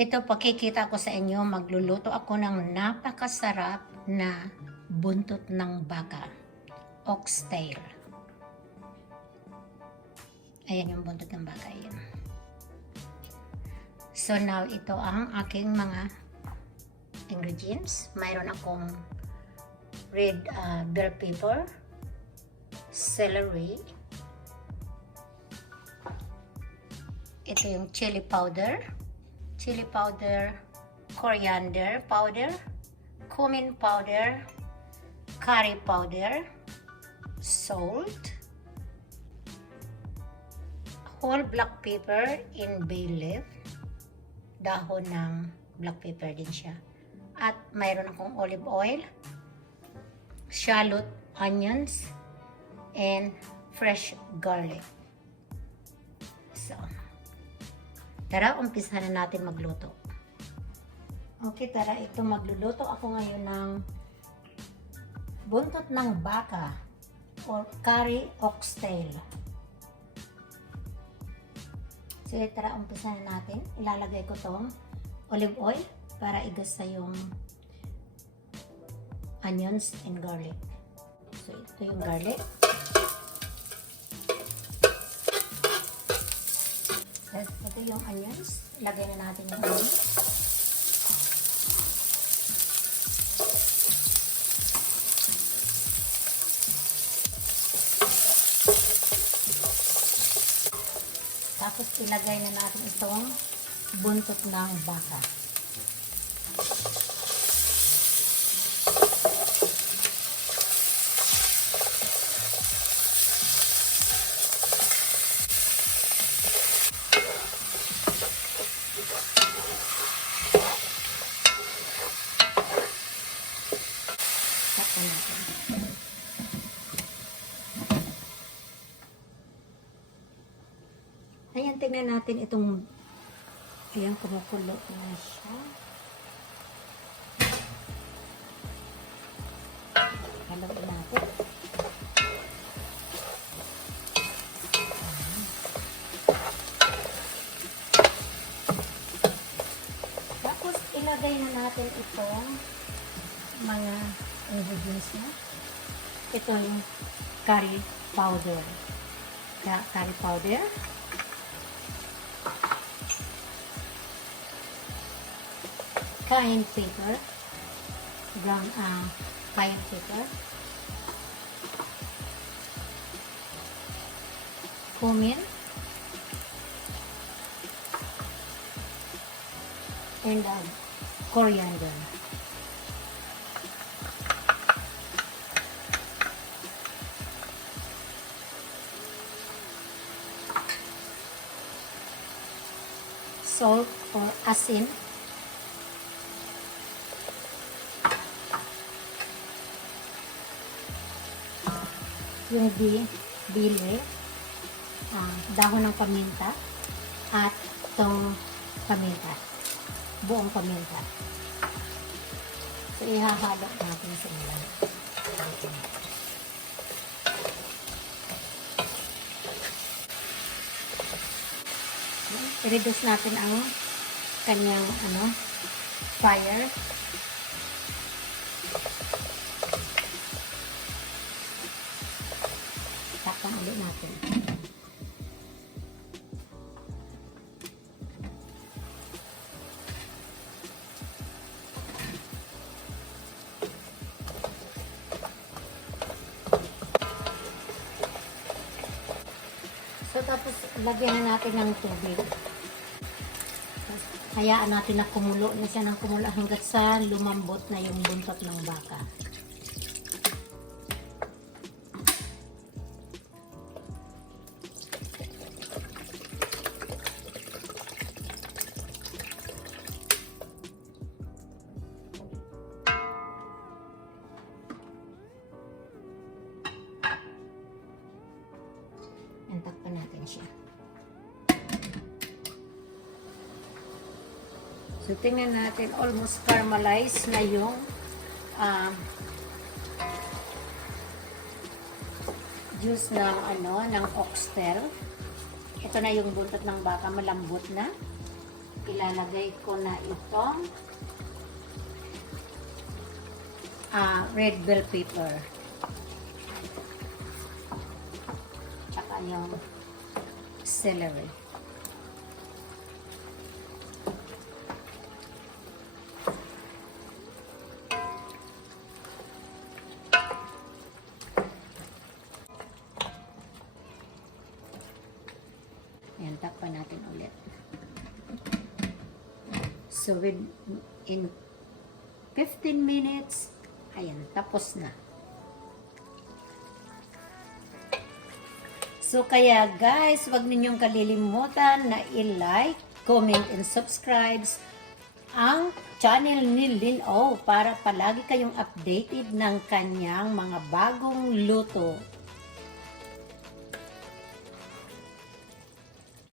Ito pakikita ko sa inyo, magluluto ako ng napakasarap na buntot ng baka. Oxtail. Ayan yung buntot ng baka. Ayan. So now, ito ang aking mga ingredients. Mayroon akong red bell pepper, celery, ito yung chili powder, coriander powder, cumin powder, curry powder, salt, whole black pepper in bay leaf, dahon ng black pepper din siya. At mayroon akong olive oil, shallot, onions, and fresh garlic. So, tara, umpisa na natin magluto. Okay, tara, ito magluluto ako ngayon ng buntot ng baka or curry oxtail. So, tara, umpisa na natin. Ilalagay ko tong olive oil para igasa yung onions and garlic. So, ito yung garlic. Ito yung onions. Lagay na natin yung onions. Tapos ilagay na natin itong buntot ng baka. Ayan, tingnan natin itong, ayan, kumukulo na siya. Haluin natin. Tapos, ilagay na natin itong mga ingredients na. Ito yung curry powder. Curry powder. Cayenne pepper, cayenne pepper, cumin, and coriander. Salt or asin. Yung bili, dahon ng paminta, at itong paminta, buong paminta. So, ihahalo natin sa ilan. I-reduce natin ang kanyang fire. Takpan ulit natin. So, tapos lagyan na natin ng tubig. Hayaan natin na kumulo na siya ng kumulo hanggat sa lumambot na yung buntot ng baka. Takpan natin siya. So, tingnan natin, almost caramelized na yung juice ng oxtail. Ito na yung buntot ng baka, malambot na. ilalagay ko na itong red bell pepper. Tsaka yung celery. Ayan, takpan natin ulit. So, in 15 minutes, ayan, tapos na. So, kaya guys, wag ninyong kalilimutan na i-like, comment, and subscribe ang channel ni Lin O para palagi kayong updated ng kanyang mga bagong luto.